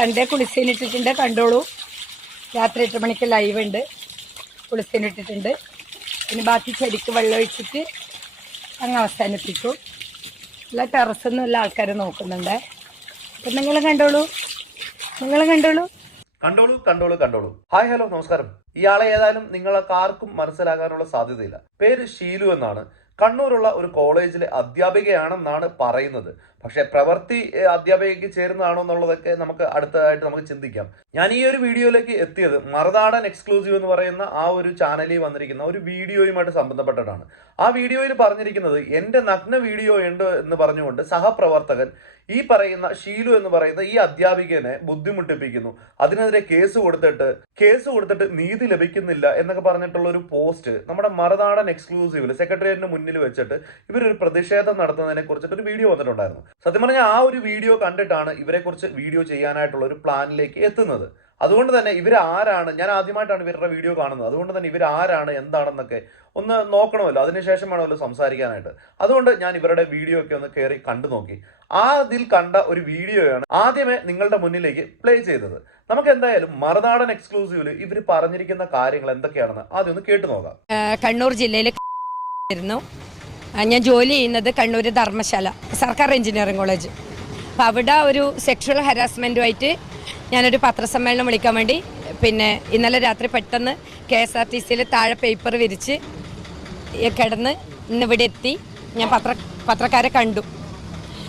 Sunday കുളിസീനിട്ടിട്ടുണ്ട് കണ്ടോളൂ. രാത്രി എട്ട് മണിക്ക് ലൈവ് ഉണ്ട് കുളിസീനിട്ടിട്ടുണ്ട്. പിന്നെ ബാക്കി ചെടിക്ക് വെള്ളം ഒഴിച്ചിട്ട് അങ്ങ് അവസാനിപ്പിക്കും. എല്ലാ ടെറസൊന്നും എല്ലാ ആൾക്കാർ നോക്കുന്നുണ്ട്. അപ്പം നിങ്ങൾ കണ്ടോളൂ. നിങ്ങൾ കണ്ടോളൂ. കണ്ടോളൂ കണ്ടോളൂ കണ്ടോളൂ. ഹായ് ഹലോ നമസ്കാരം. ഇയാളെ ഏതായാലും നിങ്ങൾക്ക് ആർക്കും മനസ്സിലാകാനുള്ള സാധ്യതയില്ല. പേര് ഷീലു എന്നാണ്. കണ്ണൂരുള്ള ഒരു കോളേജിലെ അധ്യാപികയാണെന്നാണ് പറയുന്നത്. പക്ഷെ പ്രവൃത്തി അധ്യാപകയ്ക്ക് ചേരുന്നതാണോ എന്നുള്ളതൊക്കെ നമുക്ക് അടുത്തതായിട്ട് നമുക്ക് ചിന്തിക്കാം. ഞാൻ ഈ ഒരു വീഡിയോയിലേക്ക് എത്തിയത് മറുനാടൻ എക്സ്ക്ലൂസീവ് എന്ന് പറയുന്ന ആ ഒരു ചാനലിൽ വന്നിരിക്കുന്ന ഒരു വീഡിയോയുമായിട്ട് സംബന്ധപ്പെട്ടിട്ടാണ് ആ വീഡിയോയിൽ പറഞ്ഞിരിക്കുന്നത് എന്റെ നഗ്ന വീഡിയോ ഉണ്ട് എന്ന് പറഞ്ഞുകൊണ്ട് സഹപ്രവർത്തകൻ ഈ പറയുന്ന ഷീലു എന്ന് പറയുന്ന ഈ അധ്യാപികനെ ബുദ്ധിമുട്ടിപ്പിക്കുന്നു. അതിനെതിരെ കേസ് കൊടുത്തിട്ട് കേസ് കൊടുത്തിട്ട് നീതി ലഭിക്കുന്നില്ല എന്നൊക്കെ പറഞ്ഞിട്ടുള്ള ഒരു പോസ്റ്റ് നമ്മുടെ മറുനാടൻ എക്സ്ക്ലൂസീവിൽ സെക്രട്ടേറിയറ്റിന് മുന്നിൽ വെച്ചിട്ട് ഇവരൊരു പ്രതിഷേധം നടത്തുന്നതിനെ കുറിച്ചിട്ട് ഒരു വീഡിയോ വന്നിട്ടുണ്ടായിരുന്നു. സത്യം പറഞ്ഞാൽ ആ ഒരു വീഡിയോ കണ്ടിട്ടാണ് ഇവരെക്കുറിച്ച് വീഡിയോ ചെയ്യാനായിട്ടുള്ള ഒരു പ്ലാനിലേക്ക് എത്തുന്നത്. അതുകൊണ്ട് തന്നെ ഇവർ ആരാണ് ഞാൻ ആദ്യമായിട്ടാണ് ഇവരുടെ വീഡിയോ കാണുന്നത്. അതുകൊണ്ട് തന്നെ ഇവർ ആരാണ് എന്താണെന്നൊക്കെ ഒന്ന് നോക്കണമല്ലോ. അതിനുശേഷം വേണമല്ലോ സംസാരിക്കാനായിട്ട്. അതുകൊണ്ട് ഞാൻ ഇവരുടെ വീഡിയോ ഒക്കെ ഒന്ന് കയറി കണ്ടു നോക്കി. ആ അതിൽ കണ്ട ഒരു വീഡിയോയാണ് ആദ്യമേ നിങ്ങളുടെ മുന്നിലേക്ക് പ്ലേ ചെയ്തത്. നമുക്ക് എന്തായാലും മറുനാടൻ എക്സ്ക്ലൂസീവിൽ ഇവർ പറഞ്ഞിരിക്കുന്ന കാര്യങ്ങൾ എന്തൊക്കെയാണെന്ന് ആദ്യം ഒന്ന് കേട്ടു നോക്കാം. കണ്ണൂർ ജില്ലയിലെ ഞാൻ ജോലി ചെയ്യുന്നത് കണ്ണൂർ ധർമ്മശാല സർക്കാർ എഞ്ചിനീയറിംഗ് കോളേജ്. അപ്പോൾ അവിടെ ഒരു സെക്ഷൽ ഹരാസ്മെന്റുമായിട്ട് ഞാനൊരു പത്രസമ്മേളനം വിളിക്കാൻ വേണ്ടി പിന്നെ ഇന്നലെ രാത്രി പെട്ടെന്ന് കെ എസ് ആർ ടി സിയിൽ താഴെ പേപ്പർ വിരിച്ച് കിടന്ന് ഇന്ന് ഇവിടെ എത്തി. ഞാൻ പത്ര പത്രക്കാരെ കണ്ടു.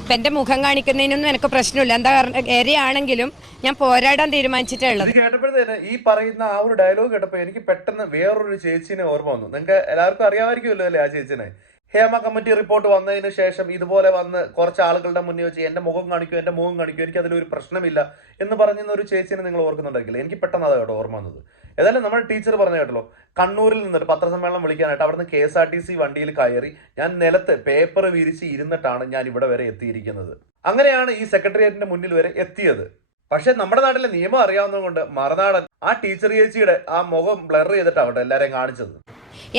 അപ്പം എന്റെ മുഖം കാണിക്കുന്നതിനൊന്നും എനിക്ക് പ്രശ്നമില്ല. എന്താ കാരണം ഏരിയാണെങ്കിലും ഞാൻ പോരാടാൻ തീരുമാനിച്ചിട്ടേ ഉള്ളത്. ഇത് കേട്ടപ്പോഴത്തേന് ഈ പറയുന്ന ആ ഒരു ഡയലോഗ് കേട്ടപ്പോൾ എനിക്ക് പെട്ടെന്ന് വേറൊരു ചേച്ചിനെ ഓർമ്മ വന്നു. നിങ്ങൾക്ക് എല്ലാവർക്കും അറിയാമായിരിക്കുമല്ലോ അല്ലേ ആ ചേച്ചിനെ? ഹേമ കമ്മിറ്റി റിപ്പോർട്ട് വന്നതിന് ശേഷം ഇതുപോലെ വന്ന് കുറച്ച് ആളുകളുടെ മുന്നിൽ വെച്ച് എന്റെ മുഖം കാണിക്കും എന്റെ മുഖം കാണിക്കും എനിക്ക് അതിലൊരു പ്രശ്നമില്ല എന്ന് പറഞ്ഞിരുന്ന ഒരു ചേച്ചിനെ നിങ്ങൾ ഓർക്കുന്നുണ്ടായിരിക്കില്ല എനിക്ക് പെട്ടെന്ന് അതാണ് കേട്ടോ ഓർമ്മ വന്നത്. ഏതായാലും നമ്മുടെ ടീച്ചർ പറഞ്ഞ കേട്ടല്ലോ കണ്ണൂരിൽ നിന്നൊരു പത്രസമ്മേളനം വിളിക്കാനായിട്ട് അവിടുന്ന് K S R T C വണ്ടിയിൽ കയറി ഞാൻ നിലത്ത് പേപ്പർ വിരിച്ച് ഇരുന്നിട്ടാണ് ഞാൻ ഇവിടെ വരെ എത്തിയിരിക്കുന്നത്. അങ്ങനെയാണ് ഈ സെക്രട്ടേറിയറ്റിന്റെ മുന്നിൽ വരെ എത്തിയത്. പക്ഷെ നമ്മുടെ നാട്ടിലെ നിയമം അറിയാവുന്നതുകൊണ്ട് മറുനാടൻ ആ ടീച്ചർ ചേച്ചിയുടെ ആ മുഖം ബ്ലർ ചെയ്തിട്ടാവട്ടെ എല്ലാവരെയും കാണിച്ചത്.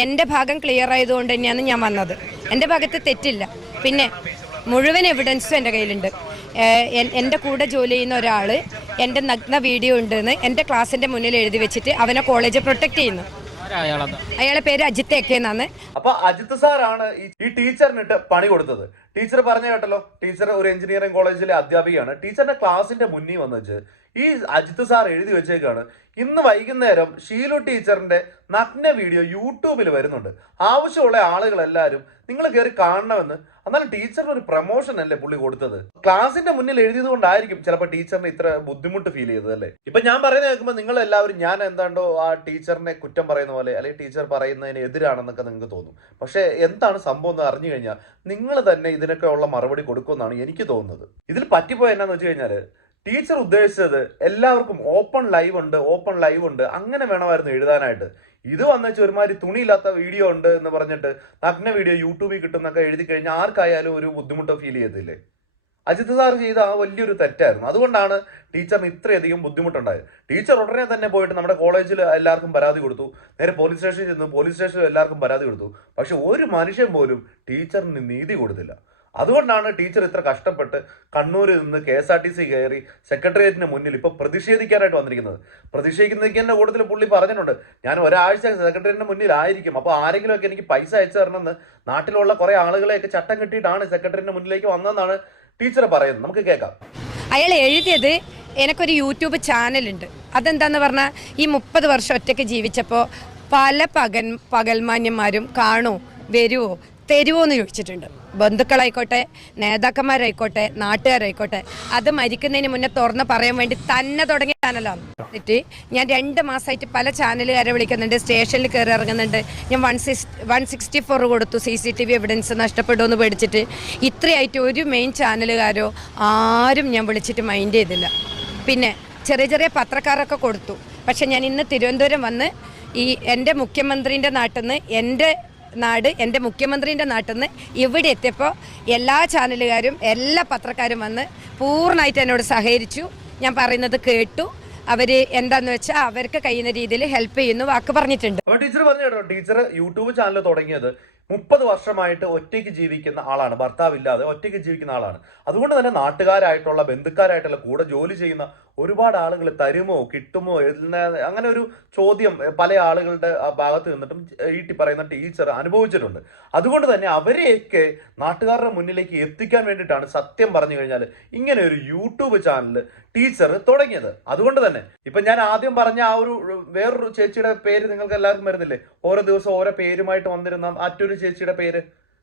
എന്റെ ഭാഗം ക്ലിയർ ആയതുകൊണ്ട് തന്നെയാണ് ഞാൻ വന്നത്. എന്റെ ഭാഗത്ത് തെറ്റില്ല. പിന്നെ മുഴുവൻ എവിഡൻസും എന്റെ കയ്യിലുണ്ട്. എന്റെ കൂടെ ജോലി ചെയ്യുന്ന ഒരാൾ എന്റെ നഗ്ന വീഡിയോ ഉണ്ടെന്ന് എന്റെ ക്ലാസ്സിന്റെ മുന്നിൽ എഴുതി വെച്ചിട്ട് അവനെ കോളേജ് പ്രൊട്ടക്ട് ചെയ്യുന്നു. അയാളെ പേര് അജിത്ത് എക്കെ എന്നാണ്. അപ്പൊ അജിത്ത് സാറാണ് ഈ ഈ ടീച്ചറിനിട്ട് പണി കൊടുത്തത്. ടീച്ചർ പറഞ്ഞു കേട്ടല്ലോ ടീച്ചർ ഒരു എഞ്ചിനീയറിംഗ് കോളേജിലെ അധ്യാപികയാണ്. ടീച്ചറിന്റെ ക്ലാസിന്റെ മുന്നിൽ വന്ന് വെച്ച് ഈ അജിത്ത് സാർ എഴുതി വെച്ചേക്കാണ്. ഇന്ന് വൈകുന്നേരം ഷീലു ടീച്ചറിന്റെ നഗ്ന വീഡിയോ യൂട്യൂബിൽ വരുന്നുണ്ട്. ആവശ്യമുള്ള ആളുകളെല്ലാവരും നിങ്ങൾ കയറി കാണണമെന്ന്. എന്നാലും ടീച്ചറിന് ഒരു പ്രൊമോഷൻ അല്ലേ പുള്ളി കൊടുത്തത്? ക്ലാസിന്റെ മുന്നിൽ എഴുതിയത് കൊണ്ടായിരിക്കും ചിലപ്പോൾ ടീച്ചറിന് ഇത്ര ബുദ്ധിമുട്ട് ഫീൽ ചെയ്തത് അല്ലേ ഇപ്പൊ ഞാൻ പറയുന്നത് കേൾക്കുമ്പോൾ നിങ്ങൾ എല്ലാവരും ഞാൻ എന്താണ്ടോ ആ ടീച്ചറിനെ കുറ്റം പറയുന്ന പോലെ അല്ലെങ്കിൽ ടീച്ചർ പറയുന്നതിന് എതിരാണെന്നൊക്കെ നിങ്ങൾക്ക് തോന്നും. പക്ഷേ എന്താണ് സംഭവം എന്ന് അറിഞ്ഞു കഴിഞ്ഞാൽ നിങ്ങൾ തന്നെ ഇതിനൊക്കെ ഉള്ള മറുപടി കൊടുക്കുമെന്നാണ് എനിക്ക് തോന്നുന്നത്. ഇതിൽ പറ്റിപ്പോയ എന്നാന്ന് വെച്ച് കഴിഞ്ഞാൽ ടീച്ചർ ഉദ്ദേശിച്ചത് എല്ലാവർക്കും ഓപ്പൺ ലൈവ് ഉണ്ട് ഓപ്പൺ ലൈവ് ഉണ്ട്. അങ്ങനെ വേണമായിരുന്നു എഴുതാനായിട്ട്. ഇത് വന്നുവെച്ച് ഒരുമാതിരി തുണിയില്ലാത്ത വീഡിയോ ഉണ്ട് എന്ന് പറഞ്ഞിട്ട് നഗ്ന വീഡിയോ യൂട്യൂബിൽ കിട്ടുന്നൊക്കെ എഴുതി കഴിഞ്ഞാൽ ആർക്കായാലും ഒരു ബുദ്ധിമുട്ടോ ഫീൽ ചെയ്തില്ലേ അജിത് സാർ ചെയ്ത ആ വലിയൊരു തെറ്റായിരുന്നു. അതുകൊണ്ടാണ് ടീച്ചറിന് ഇത്രയധികം ബുദ്ധിമുട്ടുണ്ടായത്. ടീച്ചർ ഉടനെ തന്നെ പോയിട്ട് നമ്മുടെ കോളേജിൽ എല്ലാവർക്കും പരാതി കൊടുത്തു. നേരെ പോലീസ് സ്റ്റേഷനിൽ ചെന്നു പോലീസ് സ്റ്റേഷനിൽ എല്ലാവർക്കും പരാതി കൊടുത്തു. പക്ഷെ ഒരു മനുഷ്യൻ പോലും ടീച്ചറിന് നീതി കൊടുത്തില്ല. അതുകൊണ്ടാണ് ടീച്ചർ ഇത്ര കഷ്ടപ്പെട്ട് കണ്ണൂരിൽ നിന്ന് K S R T C കയറി സെക്രട്ടേറിയറ്റിന് മുന്നിൽ ഇപ്പോൾ പ്രതിഷേധിക്കാനായിട്ട് വന്നിരിക്കുന്നത്. പ്രതിഷേധിക്കുന്നതിന്റെ കൂട്ടത്തിൽ പുള്ളി പറഞ്ഞിട്ടുണ്ട്. ഞാൻ ഒരാഴ്ച സെക്രട്ടേറിയറ്റിന് മുന്നിലായിരിക്കും. അപ്പോൾ ആരെങ്കിലുമൊക്കെ എനിക്ക് പൈസ അയച്ചു തരണമെന്ന് നാട്ടിലുള്ള കുറേ ആളുകളെയൊക്കെ ചട്ടം കിട്ടിയിട്ടാണ് സെക്രട്ടേറിയറ്റിന് മുന്നിലേക്ക് വന്നതെന്നാണ് ടീച്ചർ പറയുന്നത്. നമുക്ക് കേൾക്കാം. അയാൾ എഴുതിയത് എനിക്കൊരു യൂട്യൂബ് ചാനലുണ്ട്. അതെന്താന്ന് പറഞ്ഞാൽ ഈ മുപ്പത് വർഷം ഒറ്റയ്ക്ക് ജീവിച്ചപ്പോൾ പല പകൻ പകൽമാന്യന്മാരും കാണോ വരുമോ തരുമോ എന്ന് ചോദിച്ചിട്ടുണ്ട്. ബന്ധുക്കളായിക്കോട്ടെ നേതാക്കന്മാരായിക്കോട്ടെ നാട്ടുകാരായിക്കോട്ടെ അത് മരിക്കുന്നതിന് മുന്നേ തുറന്ന് പറയാൻ വേണ്ടി തന്നെ തുടങ്ങിയ ചാനലാണ്. എന്നിട്ട് ഞാൻ രണ്ട് മാസമായിട്ട് പല ചാനലുകാരെ വിളിക്കുന്നുണ്ട് സ്റ്റേഷനിൽ കയറി ഇറങ്ങുന്നുണ്ട്. ഞാൻ one six one sixty four കൊടുത്തു C C T V evidence നഷ്ടപ്പെടുമെന്ന് പേടിച്ചിട്ട്. ഇത്രയായിട്ട് ഒരു മെയിൻ ചാനലുകാരോ ആരും ഞാൻ വിളിച്ചിട്ട് മൈൻഡ് ചെയ്തില്ല. പിന്നെ ചെറിയ ചെറിയ പത്രക്കാരൊക്കെ കൊടുത്തു. പക്ഷെ ഞാൻ ഇന്ന് തിരുവനന്തപുരം വന്ന് ഈ എന്റെ മുഖ്യമന്ത്രിന്റെ നാട്ടിൽ നിന്ന് എന്റെ നാട് എന്റെ മുഖ്യമന്ത്രിന്റെ നാട്ടിൽ നിന്ന് ഇവിടെ എത്തിയപ്പോൾ എല്ലാ ചാനലുകാരും എല്ലാ പത്രക്കാരും വന്ന് പൂർണമായിട്ട് എന്നോട് സഹകരിച്ചു. ഞാൻ പറയുന്നത് കേട്ടു. അവർ എന്താന്ന് വെച്ചാൽ അവർക്ക് കഴിയുന്ന രീതിയിൽ ഹെൽപ്പ് ചെയ്യുന്നു വാക്ക് പറഞ്ഞിട്ടുണ്ട്. ടീച്ചർ പറഞ്ഞു ടീച്ചർ യൂട്യൂബ് ചാനൽ തുടങ്ങിയത് മുപ്പത് വർഷമായിട്ട് ഒറ്റയ്ക്ക് ജീവിക്കുന്ന ആളാണ് ഭർത്താവില്ലാതെ ഒറ്റയ്ക്ക് ജീവിക്കുന്ന ആളാണ്. അതുകൊണ്ട് തന്നെ നാട്ടുകാരായിട്ടുള്ള ബന്ധുക്കാരായിട്ടുള്ള കൂടെ ജോലി ചെയ്യുന്ന ഒരുപാട് ആളുകൾ തരുമോ കിട്ടുമോ അങ്ങനെ ഒരു ചോദ്യം പല ആളുകളുടെ ഭാഗത്ത് നിന്നിട്ടും ഈട്ടി പറയുന്ന ടീച്ചർ അനുഭവിച്ചിട്ടുണ്ട്. അതുകൊണ്ട് തന്നെ അവരെയൊക്കെ നാട്ടുകാരുടെ മുന്നിലേക്ക് എത്തിക്കാൻ വേണ്ടിയിട്ടാണ് സത്യം പറഞ്ഞു കഴിഞ്ഞാൽ ഇങ്ങനെ ഒരു യൂട്യൂബ് ചാനൽ ടീച്ചർ തുടങ്ങിയത്. അതുകൊണ്ട് തന്നെ. ഇപ്പൊ ഞാൻ ആദ്യം പറഞ്ഞ ആ ഒരു വേറൊരു ചേച്ചിയുടെ പേര് നിങ്ങൾക്ക് എല്ലാവർക്കും വരുന്നില്ലേ? ഓരോ ദിവസം ഓരോ പേരുമായിട്ട് വന്നിരുന്ന മറ്റൊരു ചേച്ചിയുടെ പേര്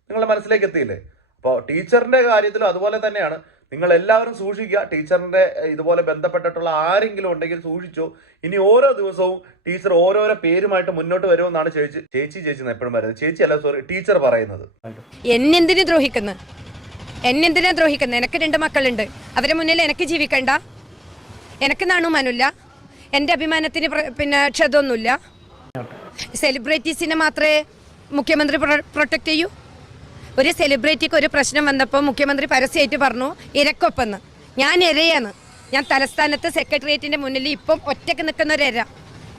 നിങ്ങളുടെ മനസ്സിലേക്ക് എത്തിയില്ലേ? അപ്പോൾ ടീച്ചറിന്റെ കാര്യത്തിലും അതുപോലെ തന്നെയാണ്. നിങ്ങൾ എല്ലാവരും സൂക്ഷിക്കുക. ടീച്ചറിന്റെ ഇതുപോലെ ബന്ധപ്പെട്ടിട്ടുള്ള ആരെങ്കിലും ഉണ്ടെങ്കിൽ സൂക്ഷിച്ചോ. ഇനി ഓരോ ദിവസവും ടീച്ചർ ഓരോരോ പേരുമായിട്ട് മുന്നോട്ട് വരുമെന്നാണ് ചേച്ചി ചേച്ചി ചേച്ചി എപ്പോഴും പറയുന്നത്. ചേച്ചി അല്ല സോറി ടീച്ചർ പറയുന്നത്. എന്നെന്തിനു ദ്രോഹിക്കുന്നു? എന്നെന്തിനാ ദ്രോഹിക്കുന്നത് എനിക്ക് രണ്ട് മക്കളുണ്ട്. അവരെ മുന്നിൽ എനിക്ക് ജീവിക്കണ്ട. എനിക്ക് നാണുമാനില്ല എന്റെ അഭിമാനത്തിന് പിന്നെ ക്ഷതമൊന്നുമില്ല. സെലിബ്രിറ്റീസിനെ മാത്രമേ മുഖ്യമന്ത്രി പ്രൊട്ടക്ട് ചെയ്യൂ. ഒരു സെലിബ്രിറ്റിക്ക് ഒരു പ്രശ്നം വന്നപ്പോൾ മുഖ്യമന്ത്രി പരസ്യമായിട്ട് പറഞ്ഞു ഇരക്കൊപ്പെന്ന് ഞാൻ ഇരയാണ് ഞാൻ തലസ്ഥാനത്ത് സെക്രട്ടേറിയറ്റിന്റെ മുന്നിൽ ഇപ്പം ഒറ്റയ്ക്ക് നിൽക്കുന്ന ഒരു ഇര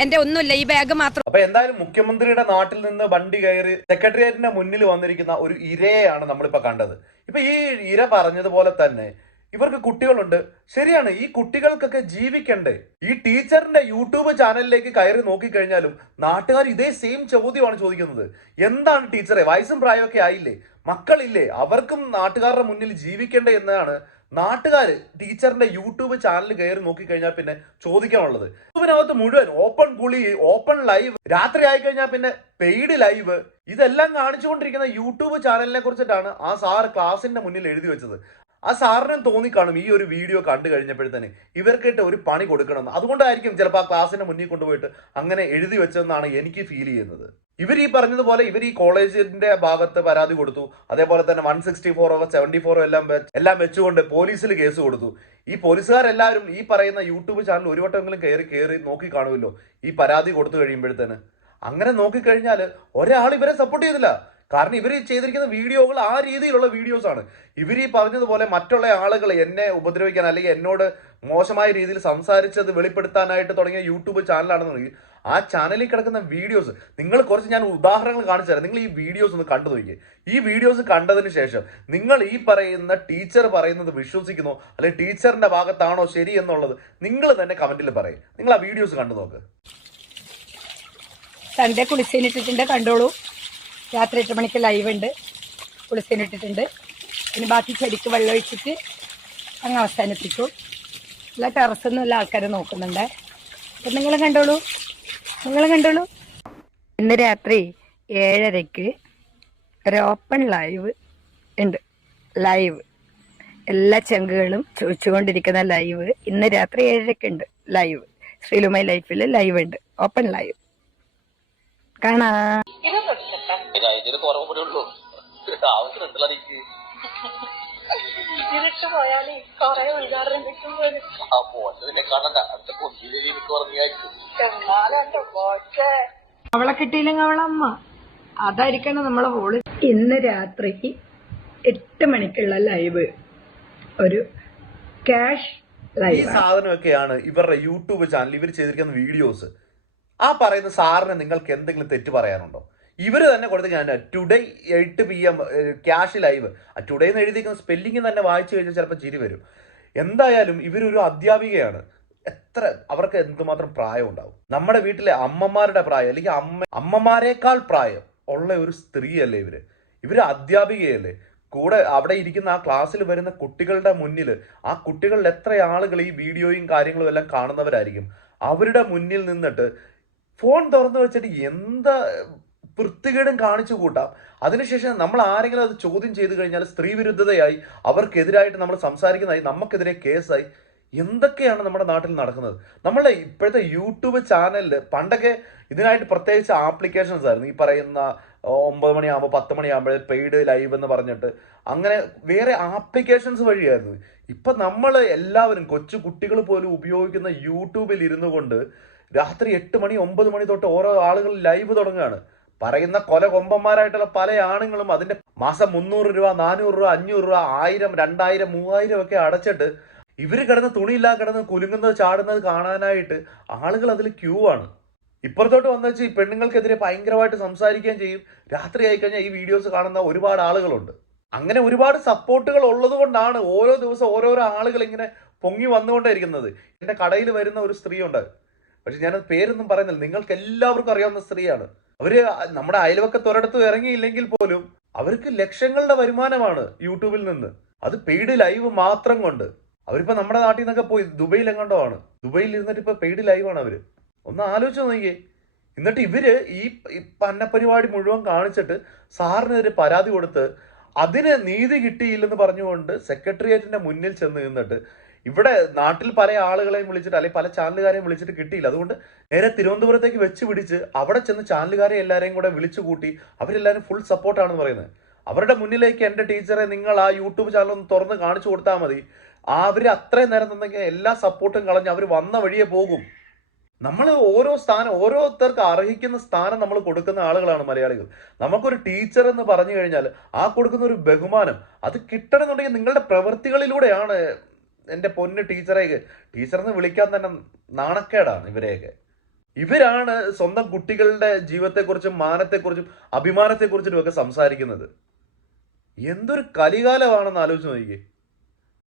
എന്റെ ഒന്നുമില്ല. ഈ ബാഗ് മാത്രം അപ്പൊ എന്തായാലും മുഖ്യമന്ത്രിയുടെ നാട്ടിൽ നിന്ന് വണ്ടി കയറി സെക്രട്ടേറിയറ്റിന്റെ മുന്നിൽ വന്നിരിക്കുന്ന ഒരു ഇരയെയാണ് നമ്മളിപ്പോ കണ്ടത്. ഇപ്പൊ ഈ ഇര പറഞ്ഞതുപോലെ തന്നെ ഇവർക്ക് കുട്ടികളുണ്ട്. ശരിയാണ് ഈ കുട്ടികൾക്കൊക്കെ ജീവിക്കണ്ടേ? ഈ ടീച്ചറിന്റെ യൂട്യൂബ് ചാനലിലേക്ക് കയറി നോക്കിക്കഴിഞ്ഞാലും നാട്ടുകാർ ഇതേ സെയിം ചോദ്യമാണ് ചോദിക്കുന്നത്. എന്താണ് ടീച്ചറെ? വയസ്സും പ്രായമൊക്കെ ആയില്ലേ? മക്കളില്ലേ? അവർക്കും നാട്ടുകാരുടെ മുന്നിൽ ജീവിക്കണ്ടേ എന്നാണ് നാട്ടുകാർ ടീച്ചറിന്റെ യൂട്യൂബ് ചാനൽ കയറി നോക്കിക്കഴിഞ്ഞാൽ പിന്നെ ചോദിക്കാനുള്ളത്. യൂട്യൂബിനകത്ത് മുഴുവൻ ഓപ്പൺ കുളി ഓപ്പൺ ലൈവ് രാത്രി ആയി കഴിഞ്ഞാൽ പിന്നെ പെയ്ഡ് ലൈവ് ഇതെല്ലാം കാണിച്ചുകൊണ്ടിരിക്കുന്ന യൂട്യൂബ് ചാനലിനെ കുറിച്ചിട്ടാണ് ആ സാർ ക്ലാസിന്റെ മുന്നിൽ എഴുതി വെച്ചത്. ആ സാറിനും തോന്നിക്കാണും ഈ ഒരു വീഡിയോ കണ്ടു കഴിഞ്ഞപ്പോഴത്തേന് ഇവർക്കിട്ട് ഒരു പണി കൊടുക്കണം എന്ന്. അതുകൊണ്ടായിരിക്കും ചിലപ്പോൾ ആ ക്ലാസ്സിന്റെ മുന്നിൽ കൊണ്ടുപോയിട്ട് അങ്ങനെ എഴുതി വെച്ചതെന്നാണ് എനിക്ക് ഫീൽ ചെയ്യുന്നത്. ഇവർ ഈ പറഞ്ഞതുപോലെ ഇവർ ഈ കോളേജിന്റെ ഭാഗത്ത് പരാതി കൊടുത്തു. അതേപോലെ തന്നെ വൺ സിക്സ്റ്റി ഫോറോ സെവന്റി ഫോറോ എല്ലാം എല്ലാം വെച്ചുകൊണ്ട് പോലീസിൽ കേസ് കൊടുത്തു. ഈ പോലീസുകാരെല്ലാവരും ഈ പറയുന്ന യൂട്യൂബ് ചാനൽ ഒരു വട്ടമെങ്കിലും കയറി കയറി നോക്കി കാണുമല്ലോ ഈ പരാതി കൊടുത്തു കഴിയുമ്പോഴത്തേന്. അങ്ങനെ നോക്കിക്കഴിഞ്ഞാൽ ഒരാൾ ഇവരെ സപ്പോർട്ട് ചെയ്തില്ല. കാരണം ഇവർ ചെയ്തിരിക്കുന്ന വീഡിയോകൾ ആ രീതിയിലുള്ള വീഡിയോസ് ആണ്. ഇവർ ഈ പറഞ്ഞതുപോലെ മറ്റുള്ള ആളുകൾ എന്നെ ഉപദ്രവിക്കാൻ അല്ലെങ്കിൽ എന്നോട് മോശമായ രീതിയിൽ സംസാരിച്ചത് വെളിപ്പെടുത്താനായിട്ട് തുടങ്ങിയ യൂട്യൂബ് ചാനലാണെന്നുണ്ടെങ്കിൽ ആ ചാനലിൽ കിടക്കുന്ന വീഡിയോസ് നിങ്ങൾ കുറച്ച് ഞാൻ ഉദാഹരണങ്ങൾ കാണിച്ചു തരാം. നിങ്ങൾ ഈ വീഡിയോസ് ഒന്ന് കണ്ടു നോക്കിയേ ഈ വീഡിയോസ് കണ്ടതിന് ശേഷം നിങ്ങൾ ഈ പറയുന്ന ടീച്ചർ പറയുന്നത് വിശ്വസിക്കുന്നു അല്ലെങ്കിൽ ടീച്ചറിന്റെ ഭാഗത്താണോ ശരി എന്നുള്ളത് നിങ്ങൾ തന്നെ കമന്റിൽ പറയും. നിങ്ങൾ ആ വീഡിയോസ് കണ്ടു നോക്ക്. സൺഡേ കുളിസീനിട്ടിട്ടുണ്ട് കണ്ടോളൂ. രാത്രി എട്ട് മണിക്ക് ലൈവ് ഉണ്ട്. കുളിസീനിട്ടിട്ടുണ്ട് പിന്നെ ബാക്കി ചെടിക്ക് വെള്ളം ഒഴിച്ചിട്ട് അങ്ങ് അവസാനിപ്പിക്കും. എല്ലാ ടെറസിൽ നിന്നും എല്ലാ ആൾക്കാരും നോക്കുന്നുണ്ട്. അപ്പം നിങ്ങൾ കണ്ടോളൂ. നിങ്ങൾ കണ്ടോളൂ. ഇന്ന് രാത്രി ഏഴരയ്ക്ക് ഒരു ഓപ്പൺ ലൈവ് ഉണ്ട്. ലൈവ് എല്ലാ ചങ്കുകളും ചോദിച്ചുകൊണ്ടിരിക്കുന്ന ലൈവ് ഇന്ന് രാത്രി ഏഴരയ്ക്ക് ഉണ്ട് ലൈവ് ശ്രീലുമൈ ലൈഫിൽ ലൈവ് ഉണ്ട്. ഓപ്പൺ ലൈവ് കാണാ. പിന്നെ ഓർമ്മ കുറവ് കൂടെ ഉള്ളൂ. എനിക്ക്. ആ പിന്നെ കാണണ്ട. അടുത്ത കൊച്ചിയിലെ എനിക്ക് എന്റെ അവളെ കിട്ടിയില്ലെങ്കിൽ അവളെ അമ്മ. അതായിരിക്കണം നമ്മളെ ഹോൾ ഇന്ന് രാത്രി എട്ട് മണിക്കുള്ള ലൈവ്. ഒരു ക്യാഷ് ഈ ലൈവ് സാധനമൊക്കെയാണ് ഇവരുടെ യൂട്യൂബ് ചാനൽ ഇവർ ചെയ്തിരിക്കുന്ന വീഡിയോസ്. ആ പറയുന്ന സാറിന് നിങ്ങൾക്ക് എന്തെങ്കിലും തെറ്റ് പറയാനുണ്ടോ? ഇവർ തന്നെ കൊടുത്തിരിക്കുന്ന today eight P M cash live ആ ടുഡേ എന്ന് എഴുതിയിരിക്കുന്ന സ്പെല്ലിംഗ് തന്നെ വായിച്ചു കഴിഞ്ഞാൽ ചിലപ്പോൾ ചിരി വരും. എന്തായാലും ഇവരൊരു അധ്യാപികയാണ്. എത്ര അവർക്ക് എന്തുമാത്രം പ്രായം ഉണ്ടാവും? നമ്മുടെ വീട്ടിലെ അമ്മമാരുടെ പ്രായം അല്ലെങ്കിൽ അമ്മ അമ്മമാരെക്കാൾ പ്രായം ഉള്ള ഒരു സ്ത്രീയല്ലേ ഇവർ. ഇവർ അധ്യാപികയല്ലേ. കൂടെ അവിടെ ഇരിക്കുന്ന ആ ക്ലാസ്സിൽ വരുന്ന കുട്ടികളുടെ മുന്നിൽ ആ കുട്ടികളിൽ എത്ര ആളുകൾ ഈ വീഡിയോയും കാര്യങ്ങളും എല്ലാം കാണുന്നവരായിരിക്കും. അവരുടെ മുന്നിൽ നിന്നിട്ട് ഫോൺ തുറന്നു വെച്ചിട്ട് എന്താ വൃത്തികേടും കാണിച്ചു കൂട്ടാം. അതിനുശേഷം നമ്മൾ ആരെങ്കിലും അത് ചോദ്യം ചെയ്തു കഴിഞ്ഞാൽ സ്ത്രീ വിരുദ്ധതയായി അവർക്കെതിരായിട്ട് നമ്മൾ സംസാരിക്കുന്നതായി നമുക്കെതിരെ കേസായി എന്തൊക്കെയാണ് നമ്മുടെ നാട്ടിൽ നടക്കുന്നത്? നമ്മുടെ ഇപ്പോഴത്തെ യൂട്യൂബ് ചാനലിൽ പണ്ടൊക്കെ ഇതിനായിട്ട് പ്രത്യേകിച്ച് ആപ്ലിക്കേഷൻസ് ആയിരുന്നു. ഈ പറയുന്ന ഒമ്പത് മണിയാകുമ്പോൾ പത്ത് മണിയാകുമ്പോൾ പെയ്ഡ് ലൈവ് എന്ന് പറഞ്ഞിട്ട്. അങ്ങനെ വേറെ ആപ്ലിക്കേഷൻസ് വഴിയായിരുന്നു. ഇപ്പം നമ്മൾ എല്ലാവരും കൊച്ചു കുട്ടികൾ പോലും ഉപയോഗിക്കുന്ന യൂട്യൂബിൽ ഇരുന്നു കൊണ്ട് രാത്രി എട്ട് മണി ഒമ്പത് മണി തൊട്ട് ഓരോ ആളുകൾ ലൈവ് തുടങ്ങുകയാണ്. പറയുന്ന കൊല കൊമ്പന്മാരായിട്ടുള്ള പല ആണുങ്ങളും അതിന്റെ മാസം മുന്നൂറ് രൂപ നാനൂറ് രൂപ അഞ്ഞൂറ് രൂപ ആയിരം രണ്ടായിരം മൂവായിരം ഒക്കെ അടച്ചിട്ട് ഇവർ കിടന്ന് തുണിയില്ലാതെ കിടന്ന് കുലുങ്ങുന്നത് ചാടുന്നത് കാണാനായിട്ട് ആളുകൾ അതിൽ ക്യൂ ആണ്. ഇപ്പുറത്തോട്ട് വന്നു വെച്ച് ഈ പെണ്ണുങ്ങൾക്കെതിരെ ഭയങ്കരമായിട്ട് സംസാരിക്കുകയും ചെയ്യും. രാത്രി ആയിക്കഴിഞ്ഞാൽ ഈ വീഡിയോസ് കാണുന്ന ഒരുപാട് ആളുകളുണ്ട്. അങ്ങനെ ഒരുപാട് സപ്പോർട്ടുകൾ ഉള്ളത് കൊണ്ടാണ് ഓരോ ദിവസം ഓരോരോ ആളുകൾ ഇങ്ങനെ പൊങ്ങി വന്നുകൊണ്ടേയിരിക്കുന്നത് എന്റെ കടയിൽ വരുന്ന ഒരു സ്ത്രീയുണ്ട്. പക്ഷെ ഞാനത് പേരൊന്നും പറയുന്നില്ല. നിങ്ങൾക്ക് എല്ലാവർക്കും അറിയാവുന്ന സ്ത്രീയാണ്. അവർ നമ്മുടെ അയൽവക്കത്തൊരിടത്തും ഇറങ്ങിയില്ലെങ്കിൽ പോലും അവർക്ക് ലക്ഷങ്ങളുടെ വരുമാനമാണ് യൂട്യൂബിൽ നിന്ന്. അത് പെയ്ഡ് ലൈവ് മാത്രം കൊണ്ട്. അവരിപ്പോ നമ്മുടെ നാട്ടിൽ നിന്നൊക്കെ പോയി. ദുബൈയിൽ എങ്ങാണ്ടോ ആണ്. ദുബൈയിൽ ഇരുന്നിട്ട് ഇപ്പൊ പെയ്ഡ് ലൈവാണ് അവർ. ഒന്ന് ആലോചിച്ച് നോക്കിയേ. എന്നിട്ട് ഇവർ ഈ ഈ പന്ന പരിപാടി മുഴുവൻ കാണിച്ചിട്ട് സാറിനെതിരെ പരാതി കൊടുത്ത് അതിന് നീതി കിട്ടിയില്ലെന്ന് പറഞ്ഞുകൊണ്ട് സെക്രട്ടേറിയറ്റിന്റെ മുന്നിൽ ചെന്ന് നിന്നിട്ട് ഇവിടെ നാട്ടിൽ പല ആളുകളെയും വിളിച്ചിട്ട് അല്ലെങ്കിൽ പല ചാനലുകാരെയും വിളിച്ചിട്ട് കിട്ടിയില്ല. അതുകൊണ്ട് നേരെ തിരുവനന്തപുരത്തേക്ക് വെച്ച് പിടിച്ച് അവിടെ ചെന്ന് ചാനലുകാരെ എല്ലാവരെയും കൂടെ വിളിച്ചു കൂട്ടി അവരെല്ലാവരും ഫുൾ സപ്പോർട്ടാണെന്ന് പറയുന്നത്. അവരുടെ മുന്നിലേക്ക് എന്റെ ടീച്ചറെ നിങ്ങൾ ആ യൂട്യൂബ് ചാനൽ ഒന്ന് തുറന്ന് കാണിച്ചു കൊടുത്താൽ മതി. അവർ അത്രയും നേരം നിന്നെങ്കിൽ എല്ലാ സപ്പോർട്ടും കളഞ്ഞ് അവർ വന്ന വഴിയെ പോകും. നമ്മൾ ഓരോ സ്ഥാനം ഓരോരുത്തർക്ക് അർഹിക്കുന്ന സ്ഥാനം നമ്മൾ കൊടുക്കുന്ന ആളുകളാണ് മലയാളികൾ. നമുക്കൊരു ടീച്ചർ എന്ന് പറഞ്ഞു കഴിഞ്ഞാൽ ആ കൊടുക്കുന്ന ഒരു ബഹുമാനം അത് കിട്ടണമെന്നുണ്ടെങ്കിൽ നിങ്ങളുടെ പ്രവൃത്തികളിലൂടെയാണ് എന്റെ പൊന്ന് ടീച്ചറെ ടീച്ചറെന്ന് വിളിക്കാൻ തന്നെ നാണക്കേടാണ് ഇവരെയൊക്കെ. ഇവരാണ് സ്വന്തം കുട്ടികളുടെ ജീവിതത്തെക്കുറിച്ചും മാനത്തെക്കുറിച്ചും അഭിമാനത്തെക്കുറിച്ചും ഒക്കെ സംസാരിക്കുന്നത്. എന്തൊരു കലികാലമാണെന്ന് ആലോചിച്ച് നോക്കിക്കേ.